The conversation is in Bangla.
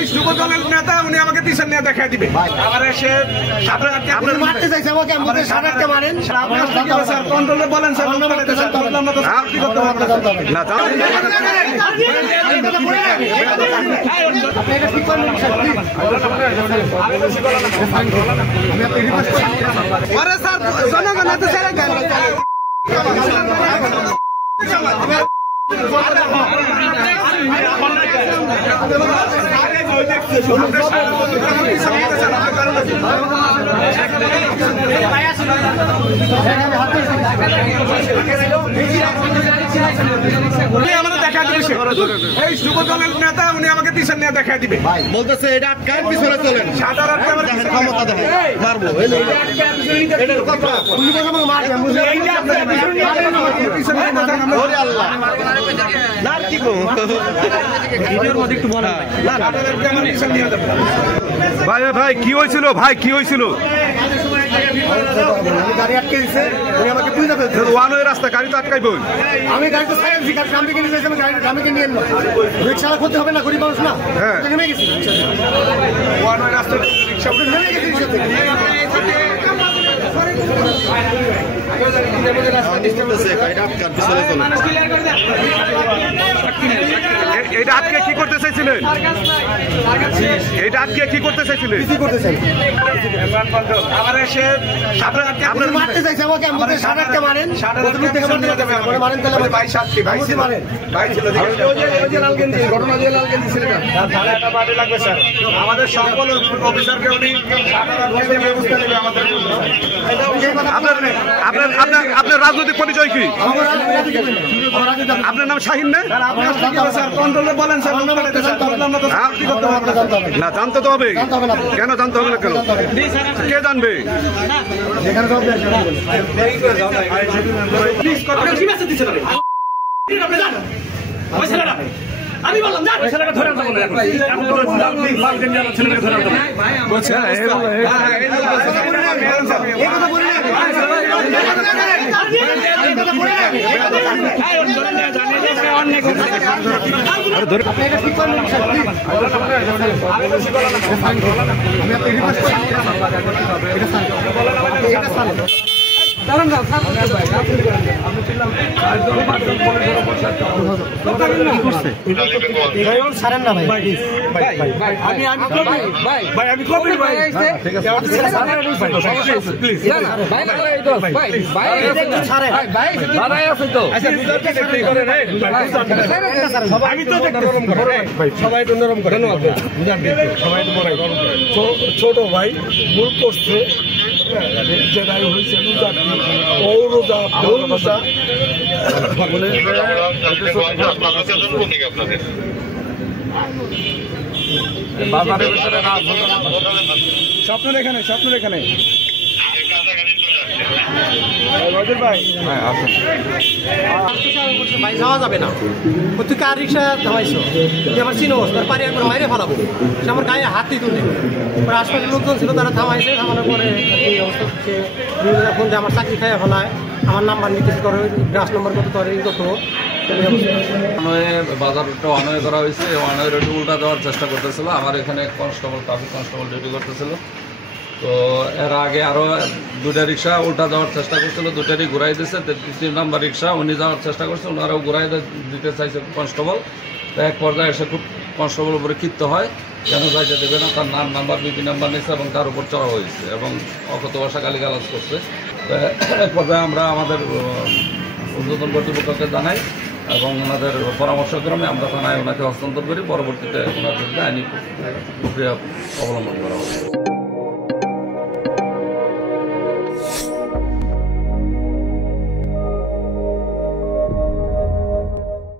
এই যুব দলের নেতা উনি আমাকে পিছন নিয়ে দেখা দিবে আবার এসে আপনি মারতে চাইছে আমাকে আমাদের সারাকে মারেন স্যার কন্ট্রোলে বলেন স্যার আমরা তো কি করতে পারবো না আরে স্যার জনগণ এত ছেড়ে দেন এই যুব দলের নেতা উনি আমাকে পিছন নিয়ে দেখা দিবে বলতেছে এটা আটকায় পিছনে চলেন ক্ষমতা দেয় মারবো ভাই ভাই কি হয়েছিল ভাই কি হয়েছিল গাড়ি আটকে দিচ্ছে উনি আমাকে তুই যাবে ওয়ান ওয়ে রাস্তা গাড়ি তো আটকাইব আমি গাড়ি তো সাইলেন্সি গাড়ি সামনে কিনে যাইছি আমি গাড়ি নিয়ে এলাম রিক্সা করতে হবে না গরিব মানুষ না নেমে গেছি ওয়ান ওয়ে রাস্তা রিক্সা উঠে নেমে গেছি রিক্সা থেকে এটা আটকে কি করতে চাইছিলেন এটা আটকে কি করতে চাইছিলেন কি করতে চাই আবার এসে আপনি মারতে চাইছে আমাকে আমাদের সারাকে মারেন মারেন তাহলে ভাই সাথে ভাই ছিল ভাই ছিল ওই যে লালগেঞ্জি ঘটনা যে লালগেঞ্জি ছেলেটা থানায় একটা বাড়ি লাগবে স্যার আমাদের সকল অফিসারকে উনি ব্যবস্থা নেবে আমাদের আপনার রাজনৈতিক পরিচয় কি আপনার নাম শাহিন না না জানতে তো হবে কেন জানতে হবে না কেন কে জানবে আমি বললাম ছেলেকে ধরে আনতে বলে ছেলেকে ধরে আনতে ছাড়েন না ভাই সবাই তো নরম করে সবাই তো বড়াই ছোট ভাই ভুল করছে যেটাই হয়েছে স্বপ্নের এখানে যাওয়া যাবে না তুই কার রিক্সা থামাইছো তুই আমার চিনো তোর পারি একবার মাইরে ফেলাবো সে আমার গায়ে হাতই তুললি পরে আশপাশের লোকজন ছিল তারা থামাইছে থামানোর পরে এই অবস্থা হচ্ছে ফোন দিয়ে আমার চাকরি খাইয়া ফেলায় আমার নাম্বার নিতেছে তোর ব্রাঞ্চ নম্বর কত তোর এই কত বাজারটা অনয় করা হয়েছে অনয় রোড উল্টা দেওয়ার চেষ্টা করতেছিল আমার এখানে ট্রাফিক কনস্টেবল ডিউটি করতেছিল তো এর আগে আরও দুটা রিক্সা উল্টা দেওয়ার চেষ্টা করছিল দুটারই ঘুরাই দিচ্ছে ৩ নম্বর রিক্সা উনি যাওয়ার চেষ্টা করছে ওনারাও ঘুরাই দিতে চাইছে কনস্টেবল তো এক পর্যায়ে এসে খুব কনস্টেবল উপরে ক্ষিপ্ত হয় কেন যাইতে দেবে না তার নাম্বার বিপি নাম্বার নিচ্ছে এবং তার উপর চড়া হয়েছে এবং অকথ্য ভাষা গালিগালাজ করছে তো এক পর্যায়ে আমরা আমাদের ঊর্ধ্বতন কর্তৃপক্ষকে জানাই এবং ওনাদের পরামর্শক্রমে আমরা থানায় ওনাকে হস্তান্তর করি পরবর্তীতে ওনার বিরুদ্ধে আইনি প্রক্রিয়া অবলম্বন করা হবে।